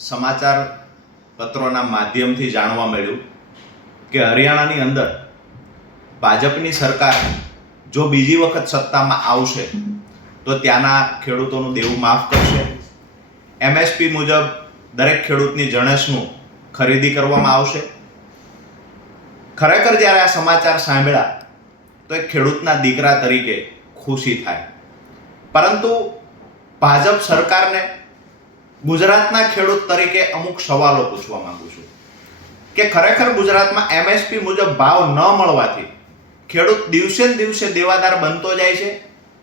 સમાચાર પત્રોના માધ્યમથી જાણવા મળ્યું કે હરિયાણાની અંદર ભાજપની સરકાર જો બીજી વખત સત્તામાં આવશે, તો ત્યાંના ખેડૂતોનું દેવું માફ કરશે. એમએસપી મુજબ દરેક ખેડૂતની જણસનું ખરીદી કરવામાં આવશે. ખરેખર જ્યારે આ સમાચાર સાંભળ્યા, તો એક ખેડૂતના દીકરા તરીકે ખુશી થાય. પરંતુ ભાજપ સરકારને ગુજરાતના ખેડૂત તરીકે અમુક સવાલો પૂછવા માંગુ છું કે ખરેખર ગુજરાતમાં એમએસપી મુજબ ભાવ ન મળવાથી ખેડૂત દિવસે ને દિવસે દેવાદાર બનતો જાય છે?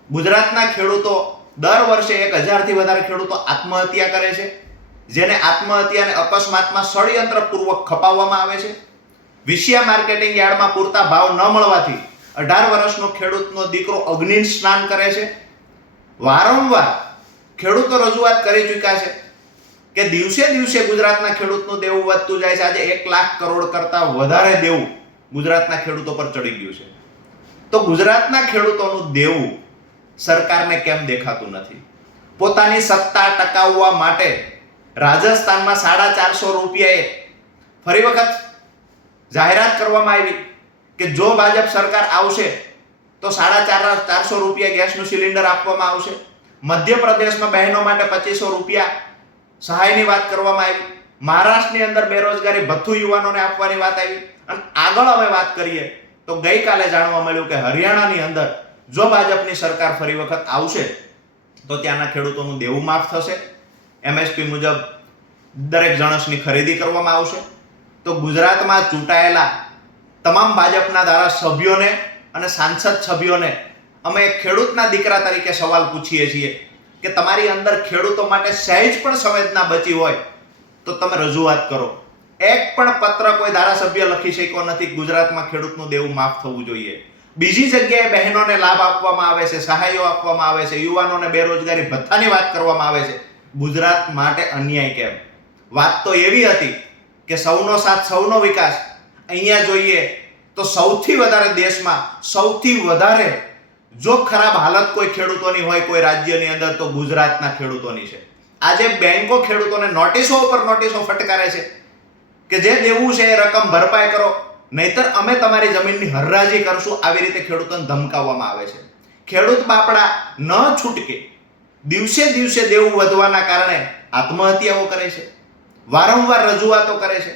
ગુજરાતના ખેડૂતો દર વર્ષે એક હજારથી વધારે ખેડૂતો આત્મહત્યા કરે છે, જેને આત્મહત્યાને અકસ્માતમાં ષડયંત્રપૂર્વક ખપાવવામાં આવે છે? વિશિયા માર્કેટિંગ યાર્ડમાં પૂરતા ભાવ ન મળવાથી અઢાર વર્ષનો ખેડૂતનો દીકરો અગ્નિ સ્નાન કરે છે? વારંવાર ખેડૂતો રજૂઆત કરી ચૂક્યા છે. કે દિવસે દિવસે ગુજરાતના ખેડૂતનું દેવું વધતું જાય છે. આજે એક લાખ કરોડ કરતા વધારે દેવું ગુજરાતના ખેડૂતો પર ચડી ગયું છે. તો ગુજરાતના ખેડૂતોનું દેવું સરકારને કેમ દેખાતું નથી? પોતાની સત્તા ટકાવવા માટે રાજસ્થાનમાં સાડા ચારસો રૂપિયાએ ફરી વખત જાહેરાત કરવામાં આવી કે જો ભાજપ સરકાર આવશે તો સાડા ચાર ચારસો રૂપિયા ગેસનું સિલિન્ડર આપવામાં આવશે. મધ્યપ્રદેશમાં બહેનો માટે પચીસો રૂપિયા સહાયની વાત કરવામાં આવી. મહારાષ્ટ્રની અંદર બેરોજગારી ભથ્થું યુવાનોને આપવાની વાત આવી. અને આગળ અમે વાત કરીએ તો ગઈકાલે જાણવા મળ્યું કે હરિયાણાની અંદર જો ભાજપની સરકાર ફરી વખત આવશે, તો ત્યાંના ખેડૂતોનું દેવું માફ થશે. એમએસપી મુજબ દરેક જણસની ખરીદી કરવામાં આવશે. તો ગુજરાતમાં ચૂંટાયેલા તમામ ભાજપના ધારાસભ્યોને અને સાંસદ સભ્યોને અમે ખેડૂતના દીકરા તરીકે સવાલ પૂછીએ છીએ. કે તમારી અંદર ખેડૂતો માટે સહેજ પણ સંવેદના બચી હોય, તો તમે રજૂઆત કરો. એક પણ પત્ર કોઈ ધારાસભ્ય લખી શક્યો નથી, ગુજરાતમાં ખેડૂતનું દેવું માફ થવું જોઈએ. બીજી જગ્યાએ બહેનોને લાભ આપવામાં આવે છે, સહાયો આપવામાં આવે છે, યુવાનોને બેરોજગારી ભથ્થાની વાત કરવામાં આવે છે. ગુજરાત માટે અન્યાય કેમ? વાત તો એવી હતી કે સૌનો સાથ, સૌનો વિકાસ. અહીંયા જોઈએ તો સૌથી વધારે દેશમાં સૌથી વધારે જો ખરાબ હાલત કોઈ ખેડૂતોની હોય, કોઈ રાજ્યની અંદર, તો ગુજરાતના ખેડૂતોની છે. આજે બેંકો ખેડૂતોને નોટિસો ઉપર નોટિસો ફટકારે છે કે જે દેવું છે એ રકમ ભરપાઈ કરો, નહીતર અમે તમારી જમીનની હરરાજી કરશું, આવી રીતે ખેડૂતોને ધમકાવવામાં આવે છે. ખેડૂત બાપડા ન છૂટકે, દિવસે દિવસે દેવું વધવાના કારણે આત્મહત્યાઓ કરે છે, વારંવાર રજૂઆતો કરે છે.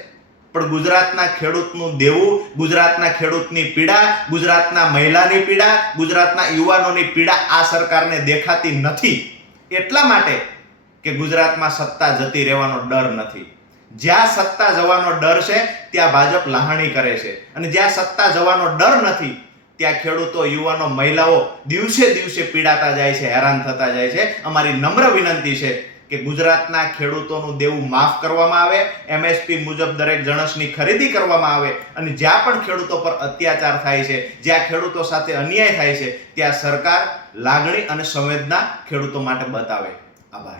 પણ ગુજરાતના ખેડૂતનું દેવું, ગુજરાતના ખેડૂતની પીડા, ગુજરાતના મહિલાની પીડા, ગુજરાતના યુવાનોની પીડા આ સરકારને દેખાતી નથી. એટલા માટે કે ગુજરાતમાં સત્તા જતી રહેવાનો ડર નથી. જ્યાં સત્તા જવાનો ડર છે, ત્યાં ભાજપ લહાણી કરે છે. અને જ્યાં સત્તા જવાનો ડર નથી, ત્યાં ખેડૂતો, યુવાનો, મહિલાઓ દિવસે દિવસે પીડાતા જાય છે, હેરાન થતા જાય છે. અમારી નમ્ર વિનંતી છે કે ગુજરાતના ખેડૂતોનું દેવું માફ કરવામાં આવે એમએસપી મુજબ દરેક જણસની ખરીદી કરવામાં આવે અને જ્યાં પણ ખેડૂતો પર અત્યાચાર થાય છે, જ્યાં ખેડૂતો સાથે અન્યાય થાય છે, ત્યાં સરકાર લાગણી અને સંવેદના ખેડૂતો માટે બતાવે. આભાર.